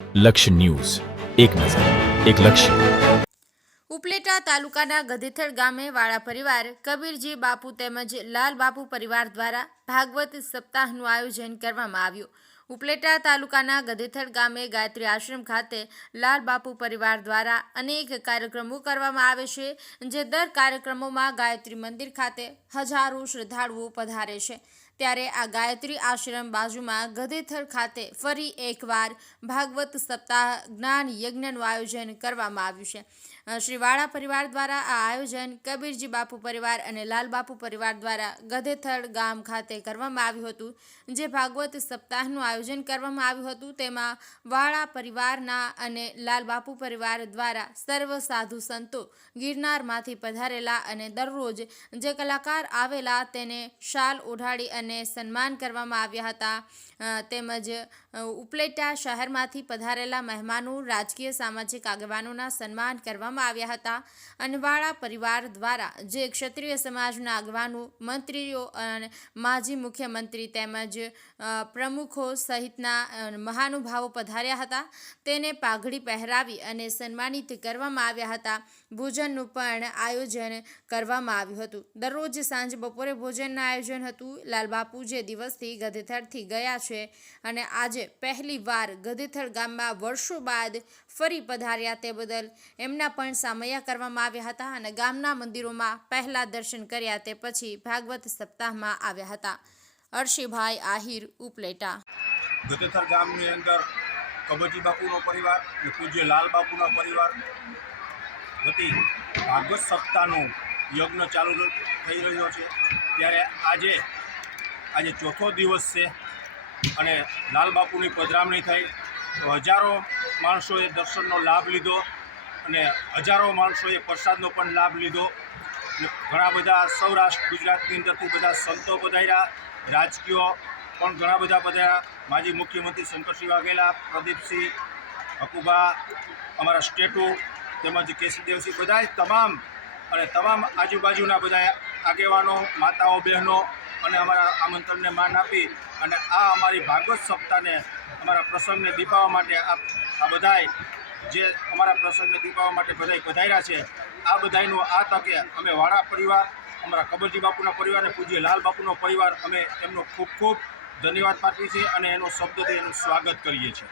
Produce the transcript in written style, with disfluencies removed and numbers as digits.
લક્ષ્ય ન્યૂઝ, એક નજર, એક લક્ષ્ય. ઉપલેટા તાલુકાના ગધેથળ ગામે વાળા પરિવાર કબીરજી બાપુ તેમજ લાલ બાપુ પરિવાર દ્વારા ભાગવત સપ્તાહનું આયોજન કરવામાં આવ્યું. ઉપલેટા તાલુકાના ગધેથળ ગામે ગાયત્રી આશ્રમ ખાતે લાલ બાપુ પરિવાર દ્વારા અનેક કાર્યક્રમો કરવામાં આવે છે, જે દર કાર્યક્રમોમાં ગાયત્રી મંદિર ખાતે હજારો શ્રદ્ધાળુઓ પધારે છે. ત્યારે આ ગાયત્રી આશ્રમ બાજુમાં ગધેથળ ખાતે ફરી એકવાર ભાગવત સપ્તાહ જ્ઞાન યજ્ઞનું આયોજન કરવામાં આવ્યું છે. શ્રી વાળા પરિવાર દ્વારા આ આયોજન કબીરજી બાપુ પરિવાર અને લાલ બાપુ પરિવાર દ્વારા ગધેથળ ગામ ખાતે કરવામાં આવ્યું હતું. જે ભાગવત સપ્તાહનું આયોજન કરવામાં આવ્યું હતું, તેમાં વાળા પરિવારના અને લાલ બાપુ પરિવાર દ્વારા સર્વ સાધુ સંતો ગિરનારમાંથી પધારેલા અને દરરોજ જે કલાકાર આવેલા તેને શાલ ઓઢાડી અને સન્માન કરવામાં આવ્યા હતા. તેમજ ઉપલેટા શહેરમાંથી પધારેલા મહેમાનો, રાજકીય સામાજિક આગેવાનોના સન્માન કરવામાં આવ્યા હતા. અને વાળા પરિવાર દ્વારા જે ક્ષત્રિય સમાજના આગેવાનો, મંત્રીઓ અને માજી મુખ્યમંત્રી તેમજ પ્રમુખો સહિતના મહાનુભાવો પધાર્યા હતા, તેને પાઘડી પહેરાવી અને સન્માનિત કરવામાં આવ્યા હતા. ભોજનનું પણ આયોજન કરવામાં આવ્યું હતું. દરરોજ સાંજે બપોરે ભોજનનું આયોજન હતું. લાલબાપુ જે દિવસથી ગધેથળથી ગયા છે અને આજે પહેલી વાર ગધેથળ ગામમાં વર્ષો બાદ ફરી પધાર્યા, તે બદલ એમના પણ સામૈયા કરવામાં આવ્યા હતા અને ગામના મંદિરોમાં પહેલા દર્શન કર્યા, તે પછી ભાગવત સપ્તાહમાં આવ્યા હતા. અર્શીભાઈ આહિર, ઉપલેટા. ગધેથળ ગામની અંદર કબીરજી બાપુનો પરિવાર અને પૂજ્ય લાલ બાપુના પરિવાર વતી ભાગવત સપ્તાહનું યજ્ઞ ચાલુ થઈ રહ્યો છે. ત્યારે આજે ચોથો દિવસ છે અને લાલ બાપુની પધરામણી થઈ તો હજારો માણસોએ દર્શનનો લાભ લીધો અને હજારો માણસોએ પ્રસાદનો પણ લાભ લીધો. ઘણા બધા સૌરાષ્ટ્ર ગુજરાતની અંદરથી બધા સંતો પધાર્યા, રાજકીયો પણ ઘણા બધા પધાર્યા. માજી મુખ્યમંત્રી શંકરસિંહ વાઘેલા, પ્રદીપસિંહ, હકુબા, અમારા સ્ટેટુ તેમજ કેશવદેવસિંહ, બધા તમામ આજુબાજુના બધા આગેવાનો, માતાઓ, બહેનો અને અમારા આમંત્રણને માન આપી અને આ અમારી ભાગવત સપ્તાહને, અમારા પ્રસંગને દીપાવવા માટે આ બધાય જે અમારા પ્રસંગને દીપાવવા માટે બધાય પધાર્યા છે, આ બધાયનું આ તકે અમે વાળા પરિવાર, અમારા કબીરજી બાપુના પરિવાર અને પૂજ્ય લાલ બાપુનો પરિવાર, અમે એમનો ખૂબ ખૂબ ધન્યવાદ પાઠવીએ છીએ અને એનો શબ્દથી એનું સ્વાગત કરીએ છીએ.